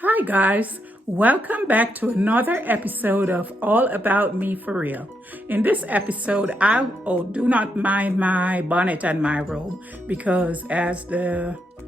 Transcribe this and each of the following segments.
Hi, guys. Welcome back to another episode of All About Me for Real. In this episode, do not mind my bonnet and my robe because, as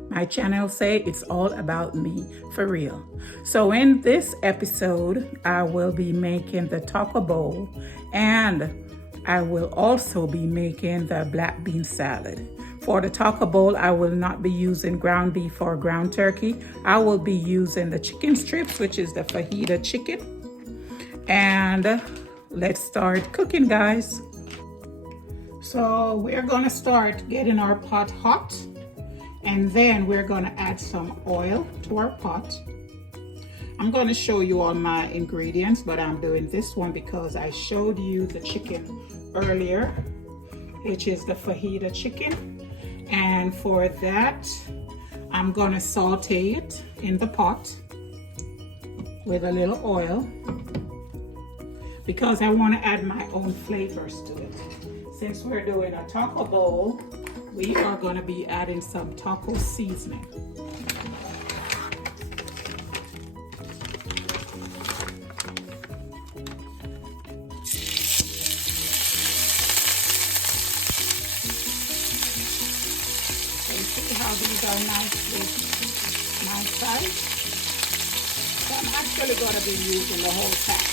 my channel say, it's all about me for real. So, in this episode, I will be making the taco bowl and I will also be making the black bean salad. For the taco bowl, I will not be using ground beef or ground turkey. I will be using the chicken strips, which is the fajita chicken. And let's start cooking, guys. So we're gonna start getting our pot hot, and then we're gonna add some oil to our pot. I'm gonna show you all my ingredients, but I'm doing this one because I showed you the chicken earlier, which is the fajita chicken. And for that, I'm gonna saute it in the pot with a little oil because I wanna add my own flavors to it. Since we're doing a taco bowl, we are gonna be adding some taco seasoning. How these are nice size. So I'm actually going to be using the whole pack.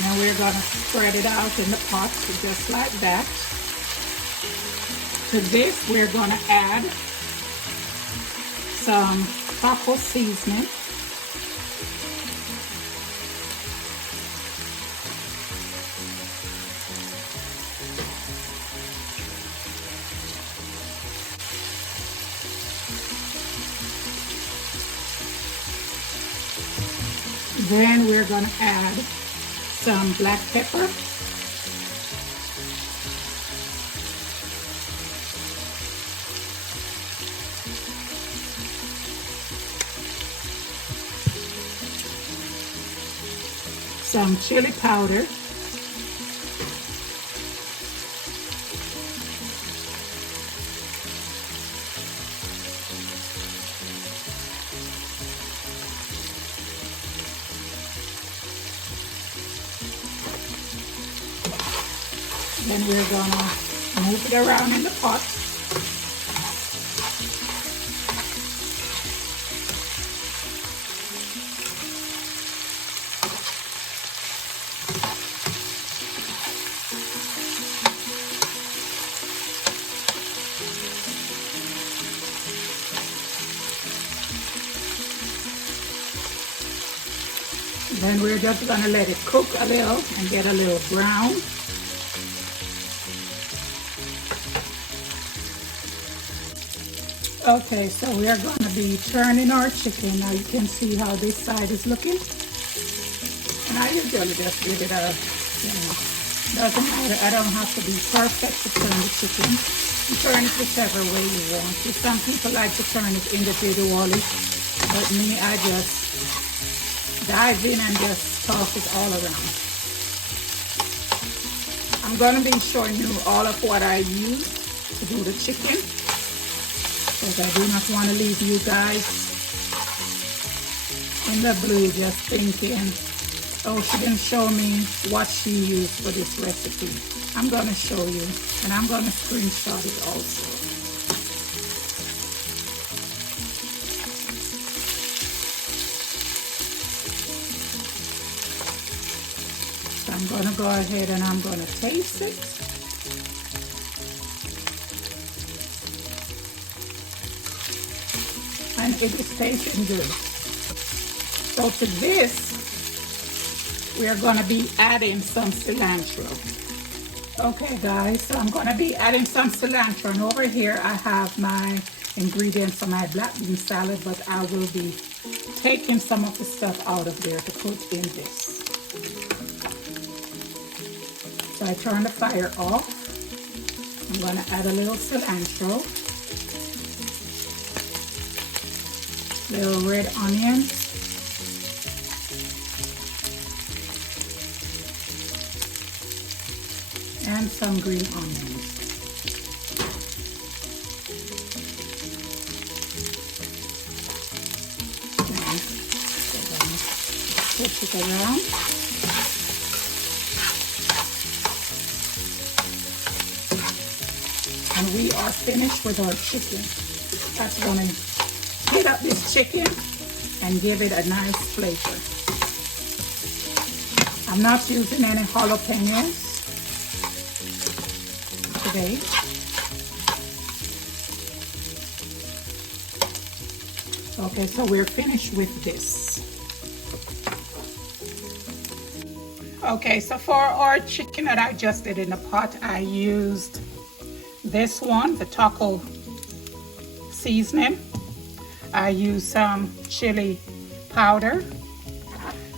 Now we're going to spread it out in the pot just like that. To this, we're going to add some taco seasoning. Then we're going to add some black pepper. Some chili powder. Then we're gonna move it around in the pot. Then we're just gonna let it cook a little and get a little brown. Okay, so we are going to be turning our chicken. Now you can see how this side is looking. And I usually just give it a, doesn't matter. I don't have to be perfect to turn the chicken. You turn it whichever way you want. Some people like to turn it individually, but me, I just dive in and just toss it all around. I'm going to be showing you all of what I use to do the chicken, because I do not want to leave you guys in the blue just thinking, oh, she didn't show me what she used for this recipe. I'm going to show you, and I'm going to screenshot it also. So I'm going to go ahead and I'm going to taste it. And it is tasting good. So to this, we are going to be adding some cilantro. Okay guys, so I'm going to be adding some cilantro, and over here I have my ingredients for my black bean salad, but I will be taking some of the stuff out of there to put in this. So I turn the fire off. I'm going to add a little cilantro, little red onion, and some green onions. Switch it around. And we are finished with our chicken. That's going to heat up this chicken and give it a nice flavor. I'm not using any jalapenos today. Okay, so we're finished with this. Okay, so for our chicken that I just did in the pot, I used this one, the taco seasoning. I used some chili powder,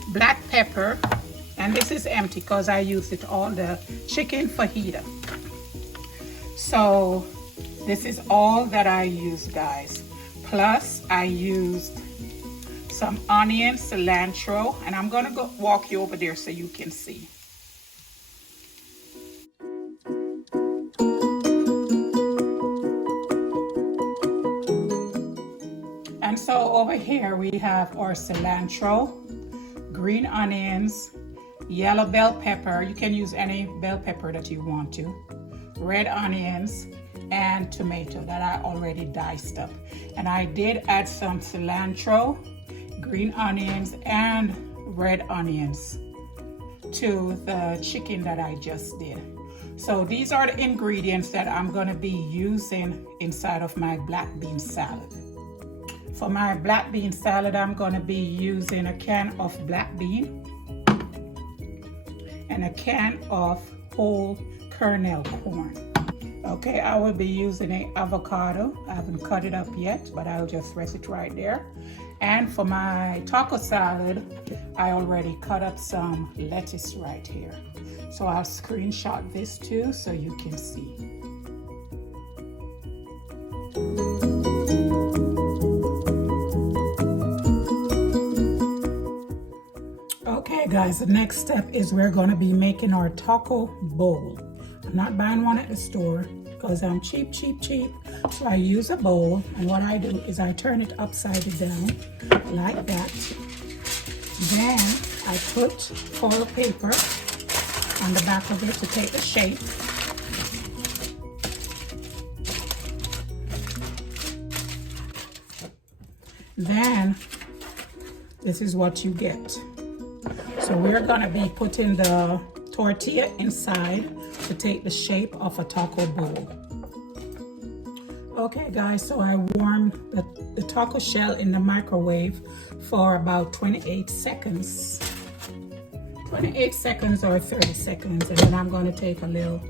black pepper, and this is empty because I used it on the chicken fajita. So this is all that I used, guys. Plus I used some onion, cilantro, and I'm gonna go walk you over there so you can see. And so over here we have our cilantro, green onions, yellow bell pepper. You can use any bell pepper that you want to. Red onions and tomato that I already diced up. And I did add some cilantro, green onions, and red onions to the chicken that I just did. So these are the ingredients that I'm going to be using inside of my black bean salad. For my black bean salad, I'm going to be using a can of black bean and a can of whole kernel corn. Okay, I will be using an avocado. I haven't cut it up yet, but I'll just rest it right there. And for my taco salad, I already cut up some lettuce right here. So I'll screenshot this too so you can see. Okay guys, the next step is we're going to be making our taco bowl. I'm not buying one at the store because I'm cheap. So I use a bowl, and what I do is I turn it upside down like that. Then I put foil paper on the back of it to take the shape. Then this is what you get. So we're gonna be putting the tortilla inside to take the shape of a taco bowl. Okay guys, so I warmed the taco shell in the microwave for about 28 seconds. 28 seconds or 30 seconds, and then I'm going to take a little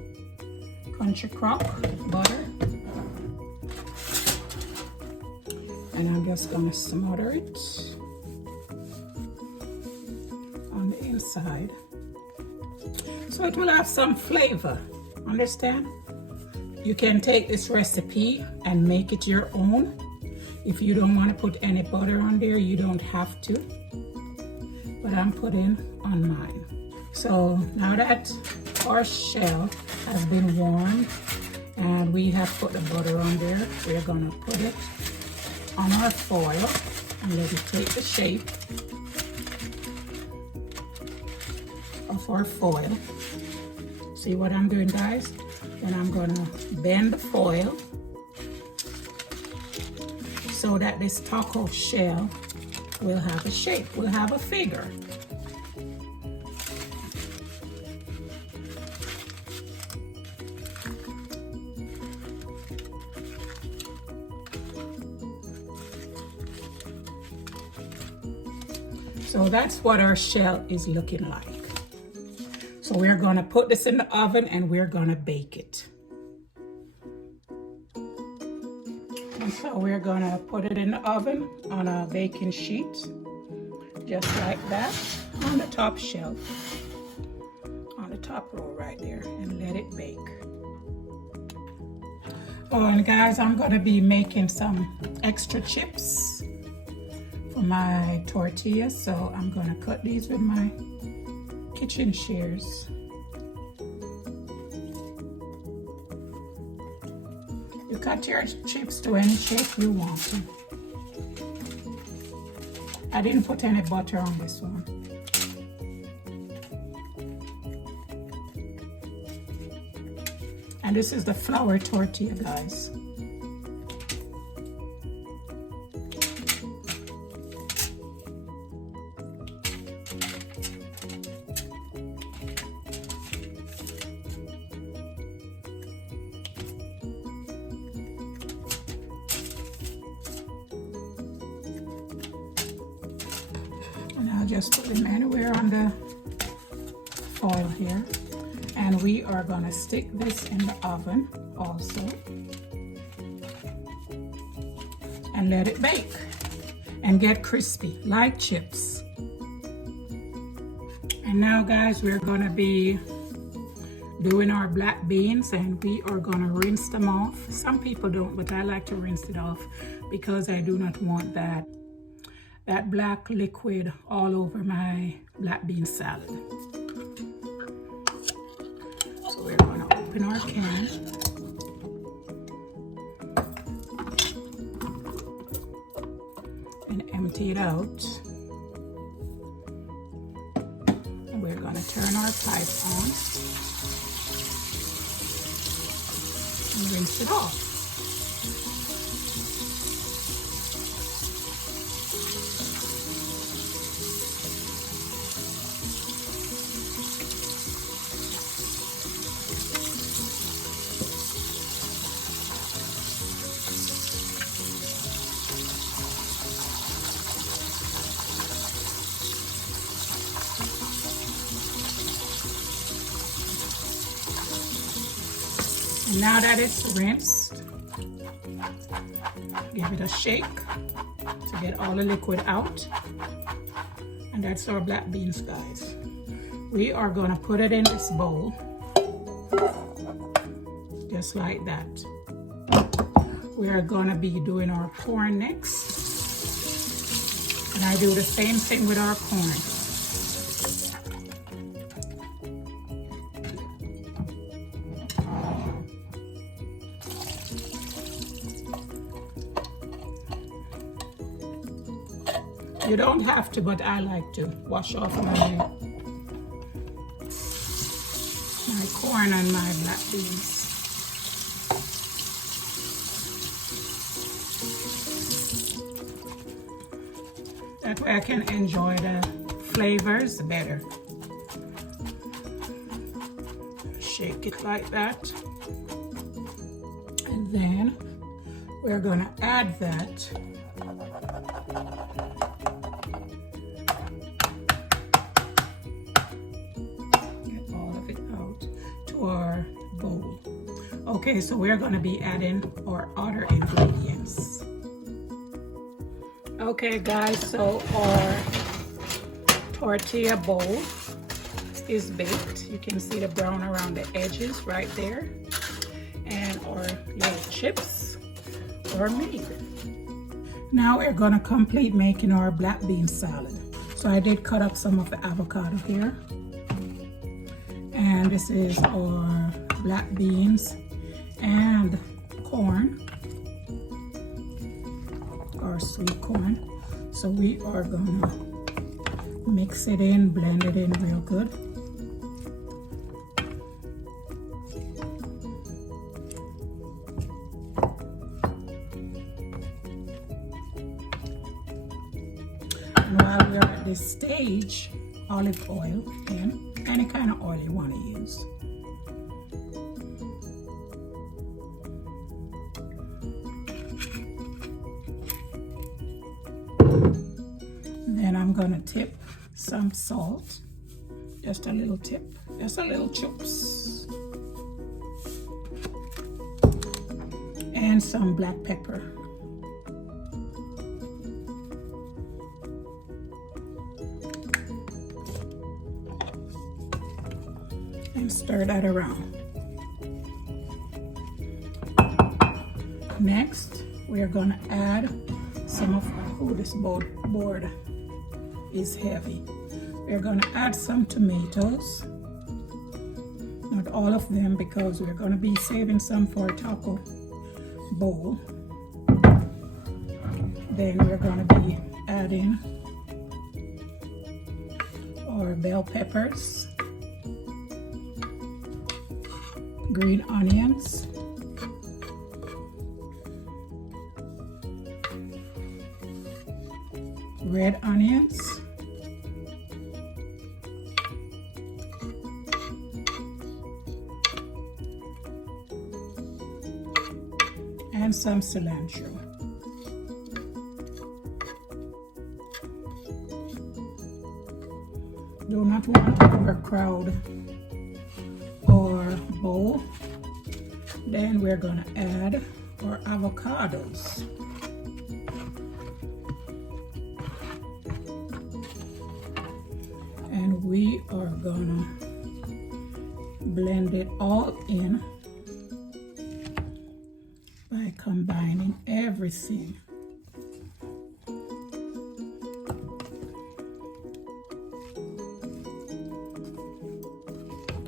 country crock butter and I'm just going to smother it on the inside so it will have some flavor. Understand? You can take this recipe and make it your own. If you don't want to put any butter on there, you don't have to, but I'm putting on mine. So now that our shell has been warmed and we have put the butter on there, we're gonna put it on our foil and let it take the shape of our foil. See what I'm doing, guys? Then I'm gonna bend the foil so that this taco shell will have a shape, will have a figure. So that's what our shell is looking like. So we're gonna put this in the oven and we're gonna bake it. And so we're gonna put it in the oven on a baking sheet just like that on the top shelf, on the top row right there, and let it bake. Oh, and guys, I'm gonna be making some extra chips for my tortillas, so I'm gonna cut these with my kitchen shears. You cut your chips to any shape you want to. I didn't put any butter on this one. And this is the flour tortilla, guys. And I'll just put them anywhere on the foil here. And we are gonna stick this in the oven also and let it bake and get crispy like chips. And now, guys, we're gonna be doing our black beans, and we are gonna rinse them off. Some people don't, but I like to rinse it off because I do not want that black liquid all over my black bean salad. So we're gonna open our can. And empty it out. And we're gonna turn our pipe on and rinse it off. And now that it's rinsed, give it a shake to get all the liquid out. And that's our black beans, guys. We are gonna put it in this bowl, just like that. We are gonna be doing our corn next. And I do the same thing with our corn. You don't have to, but I like to wash off my corn and my black beans. That way I can enjoy the flavors better. Shake it like that. And then we're gonna add that our bowl. Okay, so we're going to be adding our other ingredients. Okay, guys, so our tortilla bowl is baked. You can see the brown around the edges right there. And our little chips are made. Now we're going to complete making our black bean salad. So I did cut up some of the avocado here. And this is our black beans and corn, our sweet corn. So we are gonna mix it in, blend it in real good. And while we're at this stage, olive oil and any kind of oil you want to use. Then I'm gonna tip some salt, just a little tip, just a little chips, and some black pepper. and stir that around. Next, we are going to add some of, oh, this board is heavy. We're going to add some tomatoes. Not all of them, because we're going to be saving some for a taco bowl. Then we're going to be adding our bell peppers, green onions, red onions, and some cilantro. Do not want to overcrowd our bowl. Then we're going to add our avocados. And we are gonna blend it all in by combining everything.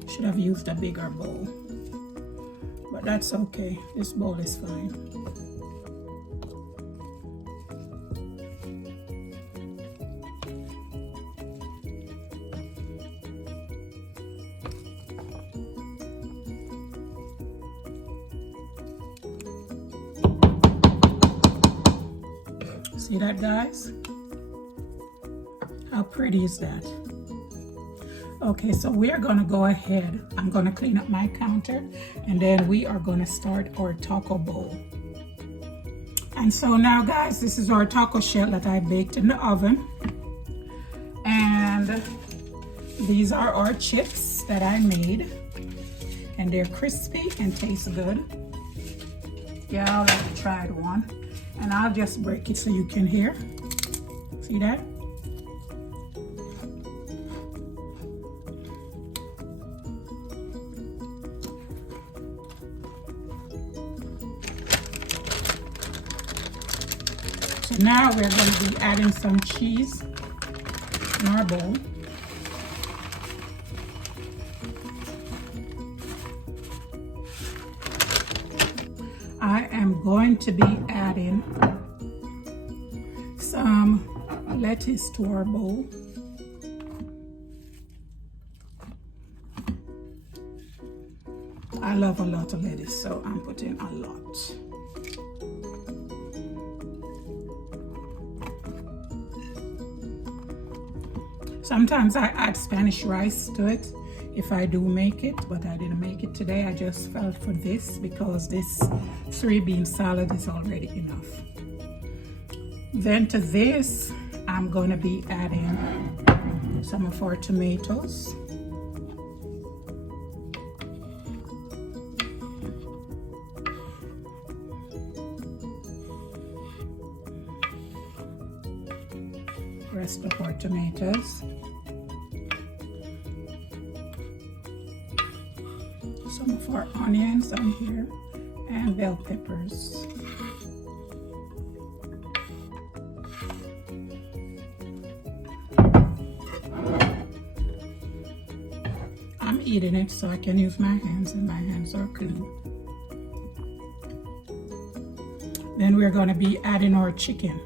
Should have used a bigger bowl, but that's okay. This bowl is fine. See that, guys? How pretty is that? Okay, so we are gonna go ahead. I'm gonna clean up my counter, and then we are gonna start our taco bowl. And so now, guys, this is our taco shell that I baked in the oven. And these are our chips that I made. And they're crispy and taste good. Yeah, I'll have tried one. And I'll just break it so you can hear. See that? So now we're going to be adding some cheese in our bowl. I am going to be adding some lettuce to our bowl. I love a lot of lettuce, so I'm putting a lot. Sometimes I add Spanish rice to it if I do make it, but I didn't make it today. I just felt for this because this 3-bean salad is already enough. Then to this, I'm going to be adding some of our tomatoes. Rest of our tomatoes. Some of our onions on here and bell peppers. I'm eating it so I can use my hands, and my hands are clean. Then we're going to be adding our chicken.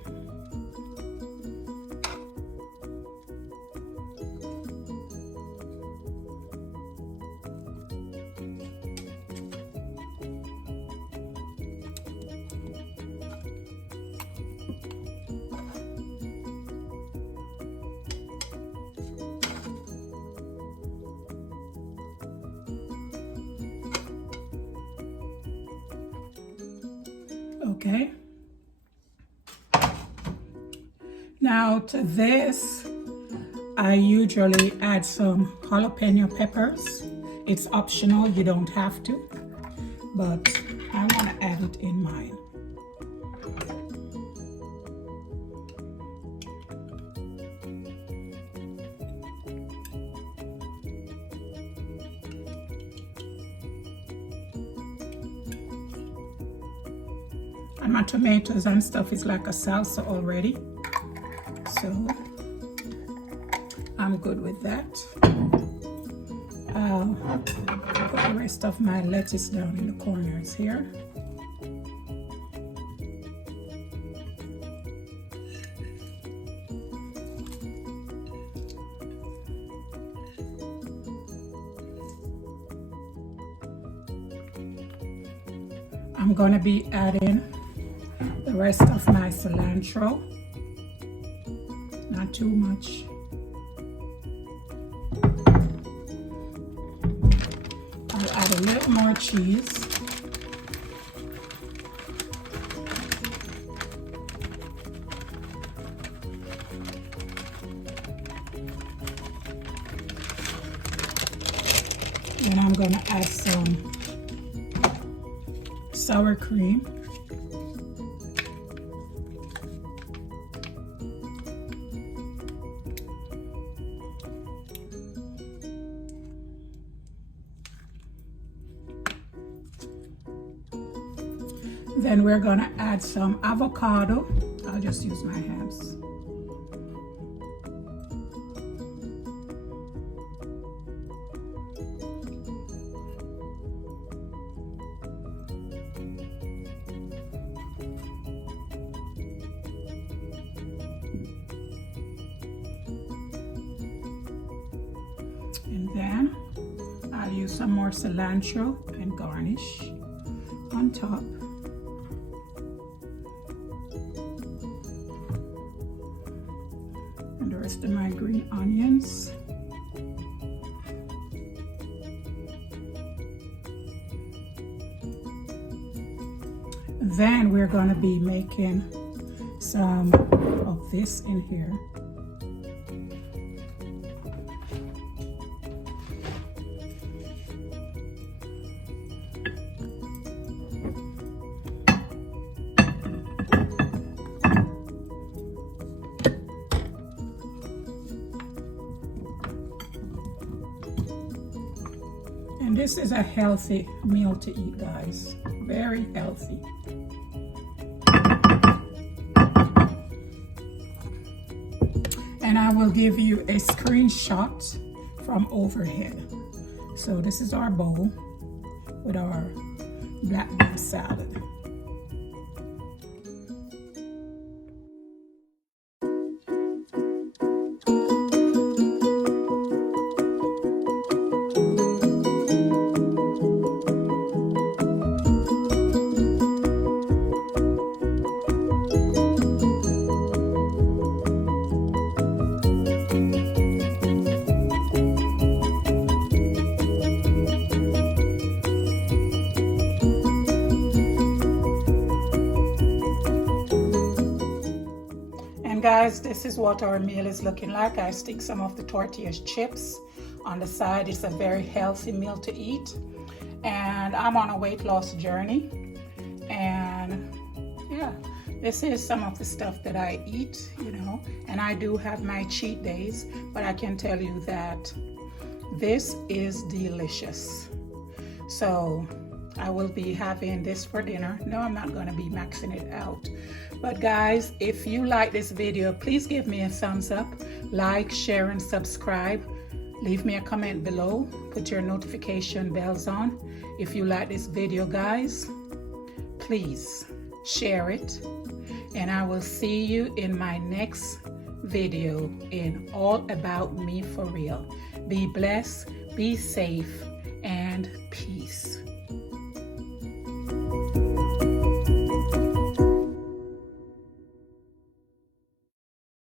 Okay. Now to this, I usually add some jalapeno peppers. It's optional, you don't have to, but I want to add it in mine. And my tomatoes and stuff is like a salsa already. So I'm good with that. I'll put the rest of my lettuce down in the corners here. I'm going to be adding the rest of my cilantro. Not too much. I'll add a little more cheese. Then I'm going to add some sour cream. Then we're going to add some avocado. I'll just use my hands. And then I'll use some more cilantro and garnish on top. And the rest of my green onions. Then we're going to be making some of this in here. And this is a healthy meal to eat, guys. Very healthy. And I will give you a screenshot from overhead. So this is our bowl with our black bean salad. Guys, this is what our meal is looking like. I stick some of the tortilla chips on the side. It's a very healthy meal to eat, and I'm on a weight loss journey, and yeah, this is some of the stuff that I eat, you know, and I do have my cheat days, but I can tell you that this is delicious. So I will be having this for dinner. No, I'm not going to be maxing it out. But guys, if you like this video, please give me a thumbs up, like, share, and subscribe. Leave me a comment below. Put your notification bells on. If you like this video, guys, please share it. And I will see you in my next video in All About Me For Real. Be blessed, be safe, and peace.